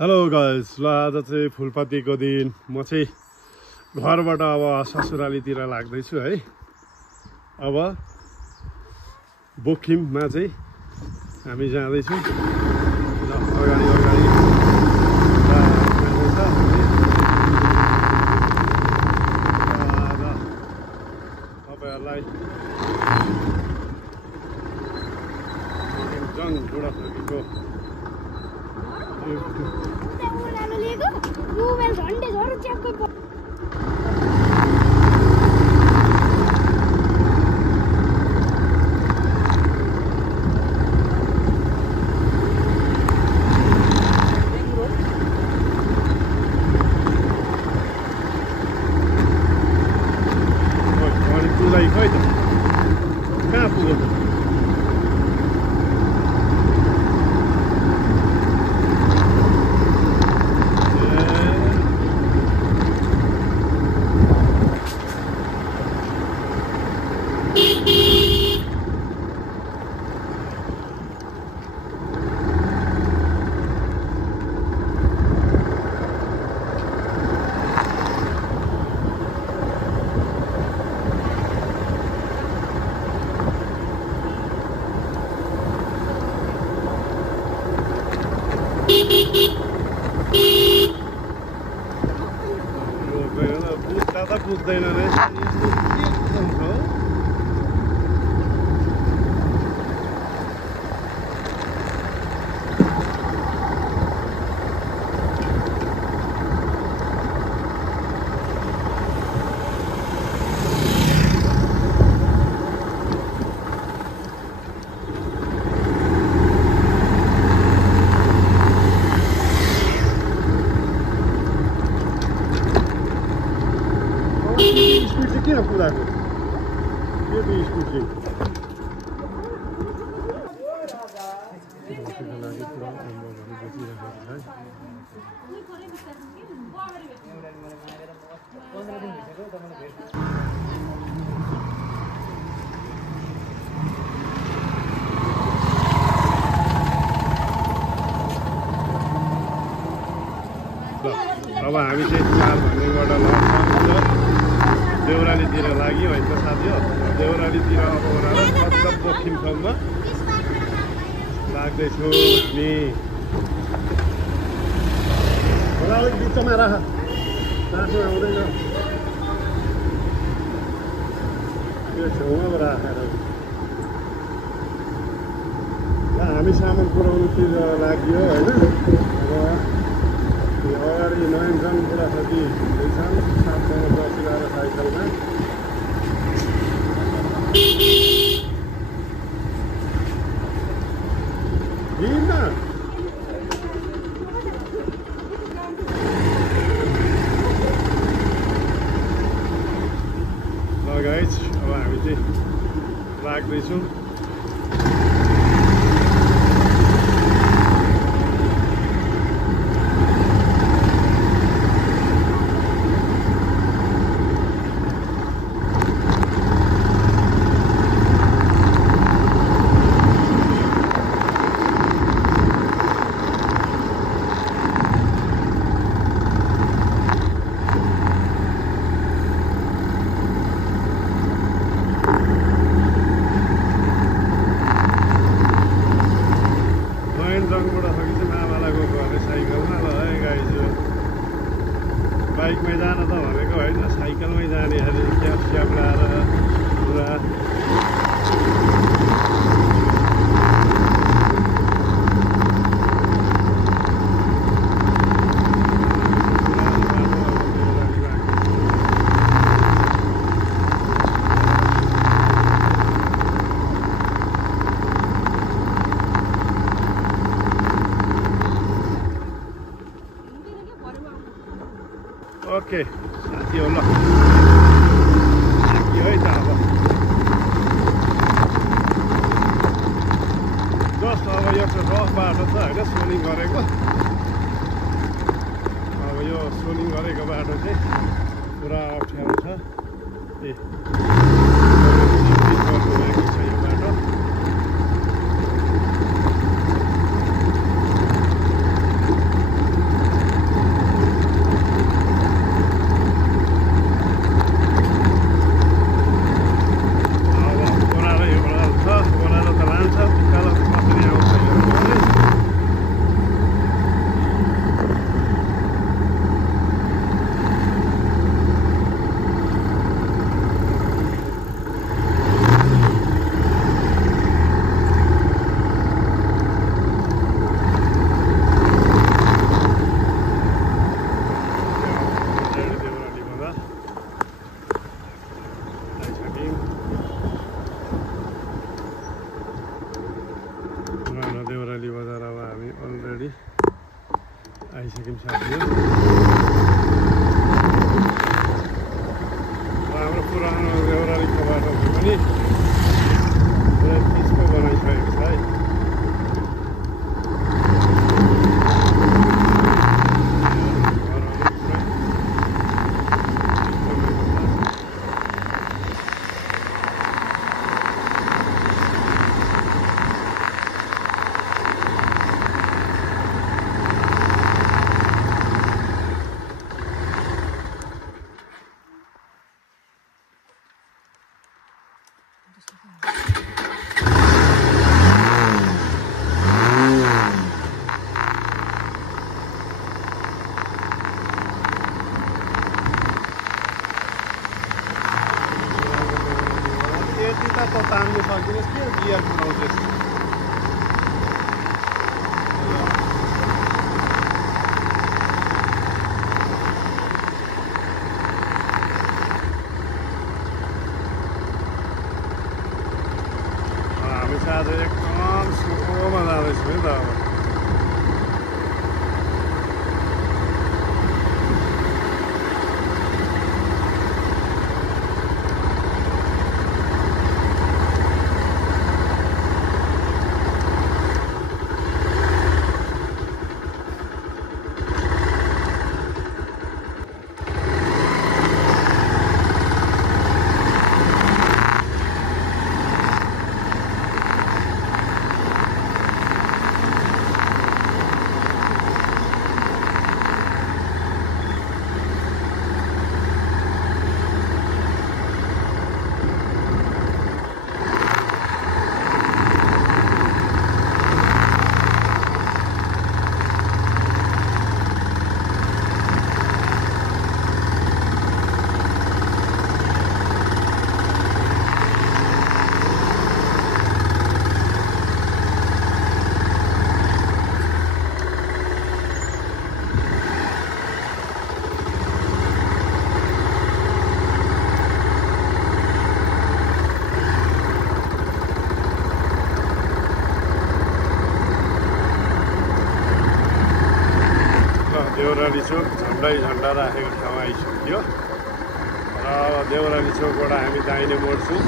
Hello guys, ल आज चाहिँ फुलपातीको दिन म चाहिँ घरबाट अब ससुरालीतिर लाग्दैछु है। अब बोकिममा चाहिँ हामी जाँदैछु। ल अगाडि तपाईँहरूलाई जङ बुढाथोकीको खै त कहाँ पुग्यो त पुग्दैन रहेछ किन कुदाको यो त स्कुल चाहिँ अब हामी चाहिँ 4 भन्नेबाट देउरालीतिर लाग्यो होइन साथी हो। देउरालीतिर अब मतलब बोकिमसम्म लाग्दैछु नि। होला अलिक बिचमा राख, चासो आउँदैन यो छेउमा राखेर। हामी सामान पुऱ्याउनुतिर लाग्यो होइन। अब अगाडि नयनजङ बुढाथोकी हिँड्दैछन्, 7 जना बसिरहेर साइकलमा। हिँड्न ल गाइज, अब हामी चाहिँ लाग्दैछौँ। बाइकमै जान त भनेको होइन, साइकलमै जाने अरे क्याप लाएर पुरा ओके साथी हो। ल के है त अब जस्ट अब यो रफ बाटो छ होइन, सोलिङ गरेको। अब यो सोलिङ गरेको बाटो चाहिँ पुरा अप्ठ्यारो छ। यो बाटो आइसक्यौँ साथीहरू। हाम्रो पुरानो देउरालीको बाटो पनि पिचको बनाइसकेको छ है। तो तान्नु सकिनुहोस् कि गियर कुदाउँदैछ। हामी चाहिँ आज एकदम स्लोमा जाँदैछौँ है त अब। देउराली चोक झन्डा राखेको ठाउँ आइसक्यो र अब देउराली चोकबाट हामी दाहिने मोड्छौँ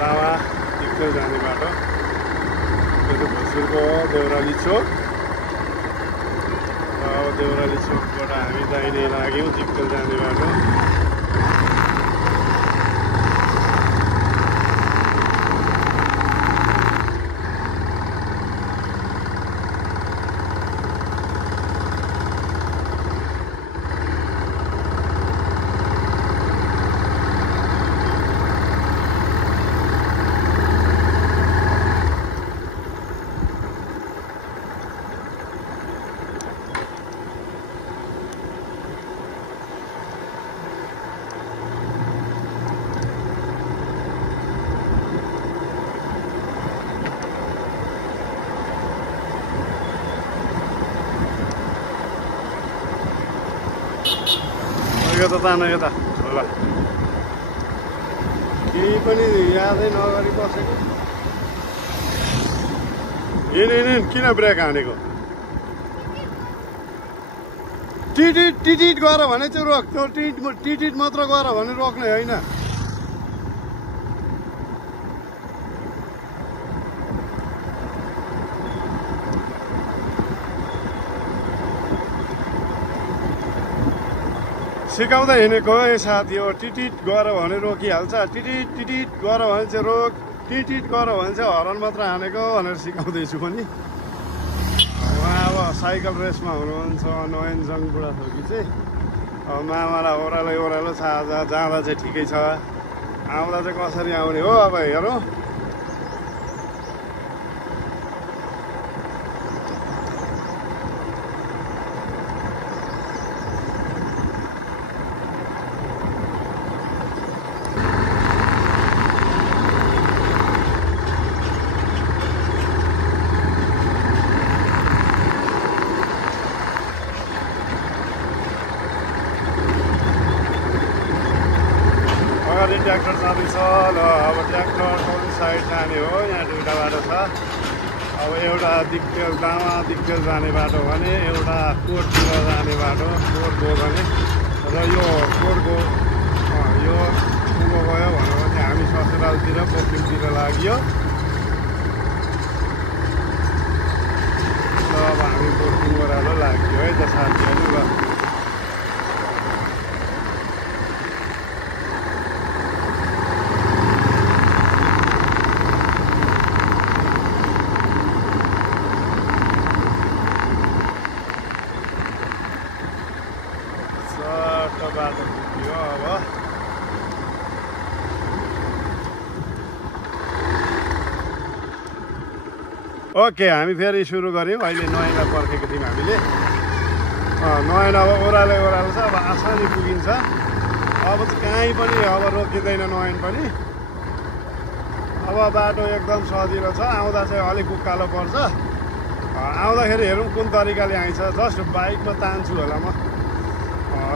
तावा टिक्दै जाने बाटो। त्यो भोसुरको हो देउराली चोक र अब देउराली चोकबाट हामी दाहिने लाग्यौँ टिक्दै जाने बाटो। यता तान यता ल केही पनि यादै नगरी बसेको। हिँड किन ब्रेक हानेको? टिटिट गर भने चाहिँ रोक। त्यो टिटिट मात्र गर भने रोक्ने होइन। सिकाउँदै हिँडेको है साथी हो। टिटिट गर भने रोकिहाल्छ। टिटिट गर भने चाहिँ रोक। टिटिट गर भने चाहिँ हर्न मात्र हानेको भनेर सिकाउँदैछु पनि। उहाँ अब साइकल रेसमा हुनुहुन्छ नयनजङ बुढाथोकी चाहिँ। अब मामालाई ओह्रालो छ आज जाँदा चाहिँ ठिकै छ। आउँदा चाहिँ कसरी आउने हो अब हेरौँ। ट्र्याक्टर जाँदैछ ल। अब ट्र्याक्टर साइड जाने हो। यहाँ दुईवटा बाटो छ। अब एउटा दिक्तेल दामा दिक्तेल जाने बाटो भने एउटा कोटतिर जाने बाटो कोट गयो भने र यो कोट गयो यो उँभो गयो भन्यो भने हामी ससुरालतिर पोखिमतिर लाग्यो र अब हामी पोखिम ओह्रालो लाग्यो है त साथीहरू ल बाटो पुग्यो अब ओके हामी फेरि सुरु गऱ्यौँ अहिले नयनलाई पर्खेको थियौँ हामीले नयन अब ओह्रालो छ अब आसानी पुगिन्छ अब चाहिँ कहीँ पनि अब रोकिँदैन नयन पनि अब बाटो एकदम सजिलो छ आउँदा चाहिँ अलिक उकालो पर्छ आउँदाखेरि हेरौँ कुन तरिकाले आइन्छ जस्ट बाइकमा तान्छु होला म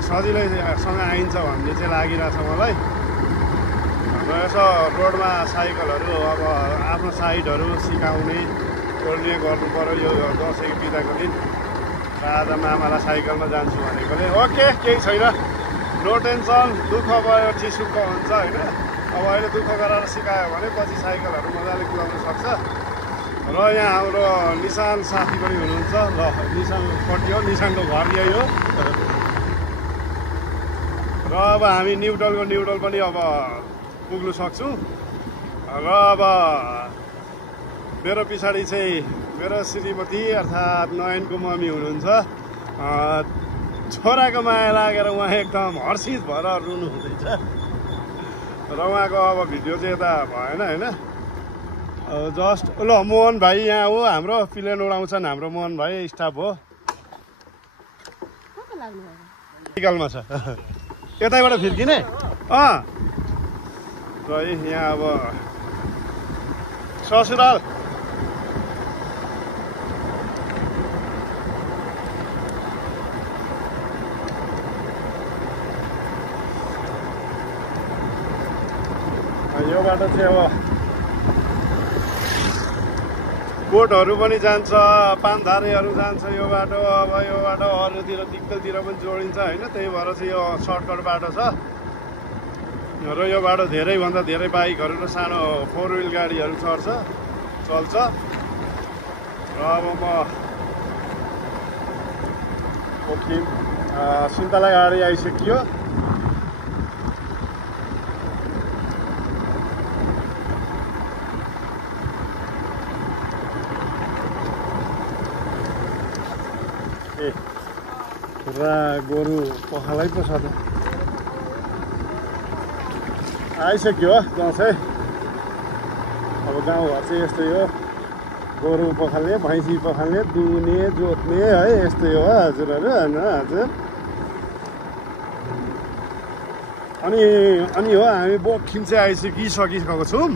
सजिलैसँग आइन्छ भन्ने चाहिँ लागिरहेछ मलाई र यसो रोडमा साइकलहरू अब आफ्नो साइडहरू सिकाउने ओर्ने गर्नु पऱ्यो यो दसैँको बिदाको दिन राजा मामालाई साइकलमा जान्छु भनेकोले ओके केही छैन नो टेन्सन दुःख भयो चिसुक्क हुन्छ होइन अब अहिले दुःख गरेर सिकायो भने पछि साइकलहरू मजाले कुदाउन सक्छ र यहाँ हाम्रो निशान साथी पनि हुनुहुन्छ ल निशान कति हो निशानको घर यही हो र अब हामी न्युट्रल पनि अब पुग्नु सक्छौँ र अब मेरो पछाडि चाहिँ मेरो श्रीमती अर्थात् नयनको मम्मी हुनुहुन्छ छोराको माया लागेर उहाँ एकदम हर्षित भएर रुनु हुँदैछ र उहाँको अब भिडियो चाहिँ यता भएन होइन जस्ट ल मोहन भाइ यहाँ हो हाम्रो प्लेन उडाउँछन् हाम्रो मोहन भाइ स्टाफ हो मेडिकलमा छ यतैबाट फिर्किने र यहाँ अब ससुराल यो बाटो चाहिँ अब कोटहरू पनि जान्छ पानधारेहरू जान्छ यो बाटो अब यो बाटो अरूतिर दिक्कलतिर पनि जोडिन्छ होइन त्यही भएर चाहिँ यो सर्टकट बाटो छ र यो बाटो धेरैभन्दा धेरै बाइकहरू र सानो 4 व्हिल गाडीहरू चल्छ र अब म पोखिम सुन्तला गाडी आइसक्यो पुरा गोरु पखालै पो छ त आइसक्यो हो दसैँ अब गाउँघर चाहिँ यस्तै हो गोरु पखाल्ने भैँसी पखाल्ने दुने जोत्ने है यस्तै हो हजुरहरू होइन हजुर अनि हो हामी बोखिम चाहिँ आइसकिसकेको छौँ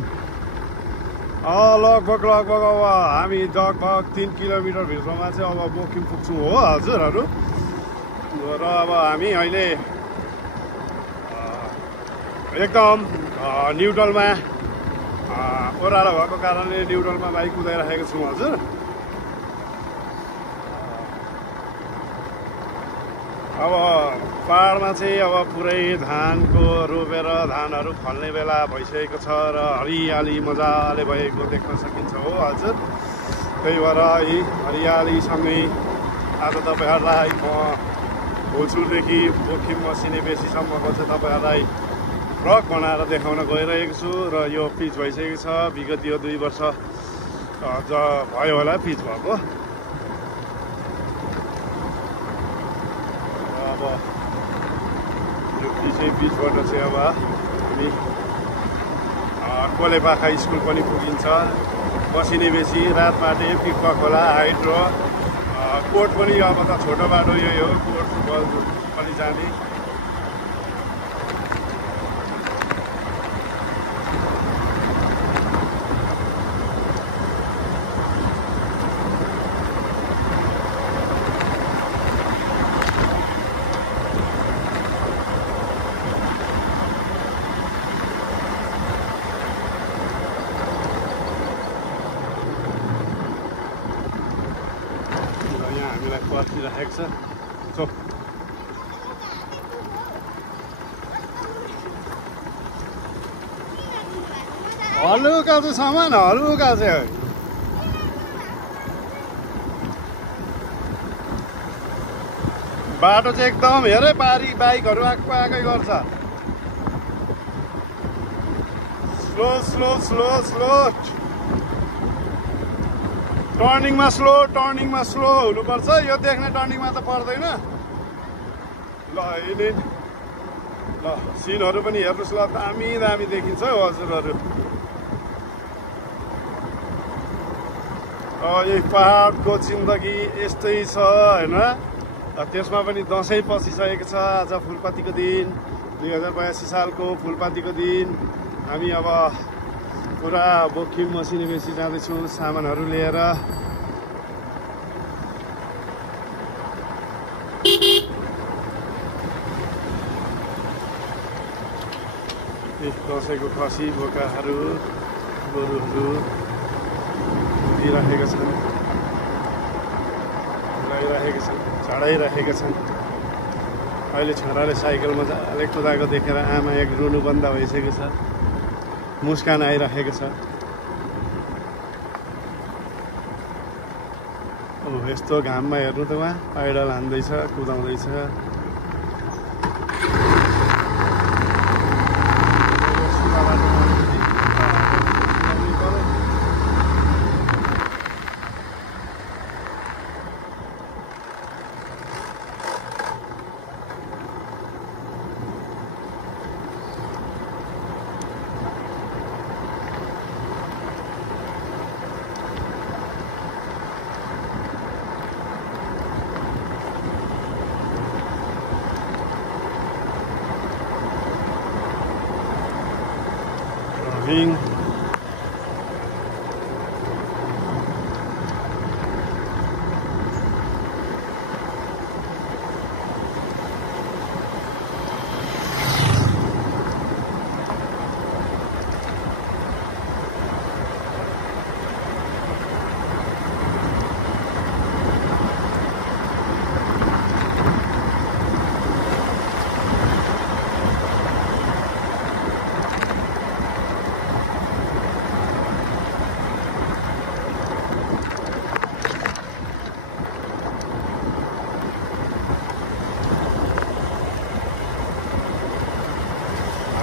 लगभग अब हामी लगभग 3 किलोमिटर भित्रमा चाहिँ अब बोखिम पुग्छौँ हो हजुरहरू र अब हामी अहिले एकदम न्युट्रलमा ओह्रालो भएको कारणले न्युट्रलमा बाइक कुदाइराखेको छौँ हजुर अब पहाडमा चाहिँ अब पुरै धानको रोपेर धानहरू फल्ने बेला भइसकेको छ र हरियाली मजाले भएको देख्न सकिन्छ हो हजुर त्यही भएर यी हरियालीसँगै आज तपाईँहरूलाई म भोलसुरदेखि बोखिम मसिने बेसीसम्मको चाहिँ तपाईँहरूलाई भ्लग बनाएर देखाउन गइरहेको छु र यो पिच भइसकेको छ विगत यो 2 वर्ष भयो होला पिच भएको अब यो पिचबाट चाहिँ अब हामी कोलेपाखा स्कुल पनि पुगिन्छ बसिने बेसी रातमाटे पिक्पा खोला हाइड्रो कोट पनि अब त छोटो बाटो यही हो कोट पनि जाने पर्खिराखेको छ चोप हलुका चाहिँ सामान हलुका चाहिँ बाटो चाहिँ एकदम हेरै पारी बाइकहरू आएकै गर्छ स्लो स्लो स्लो स्लो टर्निङमा स्लो हुनुपर्छ यो देख्ने टर्निङमा त पर्दैन ल यिनी ल सिनहरू पनि हेर्नुहोस् ल दामी दामी देखिन्छ हौ हजुरहरू यही पहाडको जिन्दगी यस्तै छ होइन त्यसमा पनि दसैँ पसिसकेको छ आज फुलपातीको दिन 2082 सालको फुलपातीको दिन हामी अब पुरा बोकिम मसिनो बेसी जाँदैछौँ सामानहरू लिएर दसैँको खसी बोकाहरू गोरुहरू दिइराखेका छन् लगाइराखेका छन् चढाइराखेका छन् अहिले छोराले साइकलमा जाले कुदाएको देखेर आमा एक रुनु बन्द भइसकेको छ मुस्कान आइराखेको छ अब यस्तो घाममा हेर्नु त उहाँ पैडल हान्दैछ कुदाउँदैछ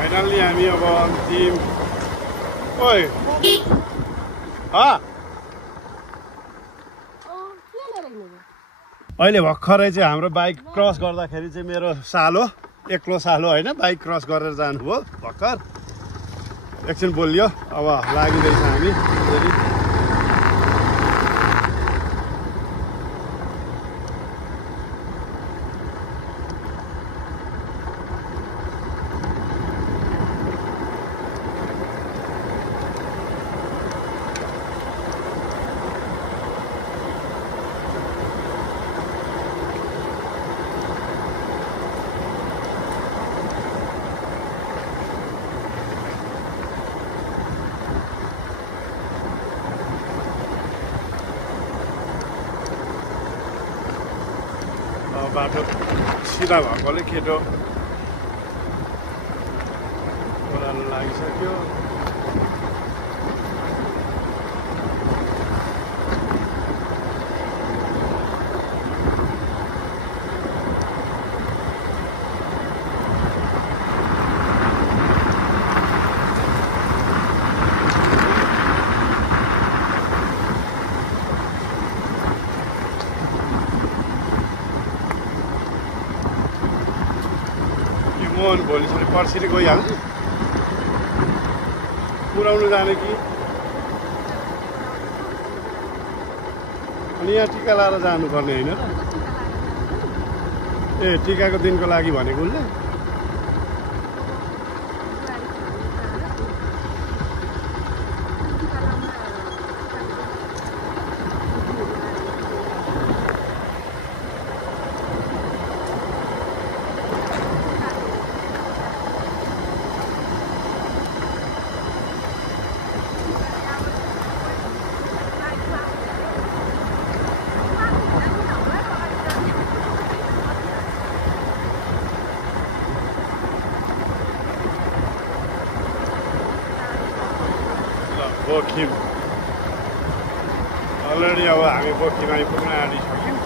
फाइनल्ली हामी अब अन्तिम ओइ अहिले भर्खरै चाहिँ हाम्रो बाइक क्रस गर्दाखेरि चाहिँ मेरो सालो एक्लो सालो होइन बाइक क्रस गरेर जानुभयो भर्खर एकछिन बोलियो अब लागिँदैछ हामी बाटो सिधा भएकोले केटो ओह्रालो लागिसक्यो भोलिसरी पर्सिले गइहाल्छ पुऱ्याउनु जाने कि अनि यहाँ टिका लाएर जानुपर्ने होइन र ए टिकाको दिनको लागि भनेको उसले बोखिम अलरेडी अब हामी बोखिम आइपुग्न आँटिसक्यौँ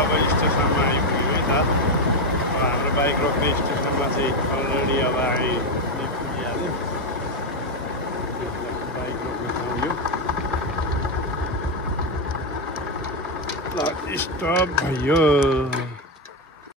अब स्टेसनमा आइपुग्यो है त अब हाम्रो बाइक रोक्ने स्टेसनमा चाहिँ अलरेडी अब आइपुगिहाल्यो बाइक रोक्ने ठाउँ यो ल स्टप भयो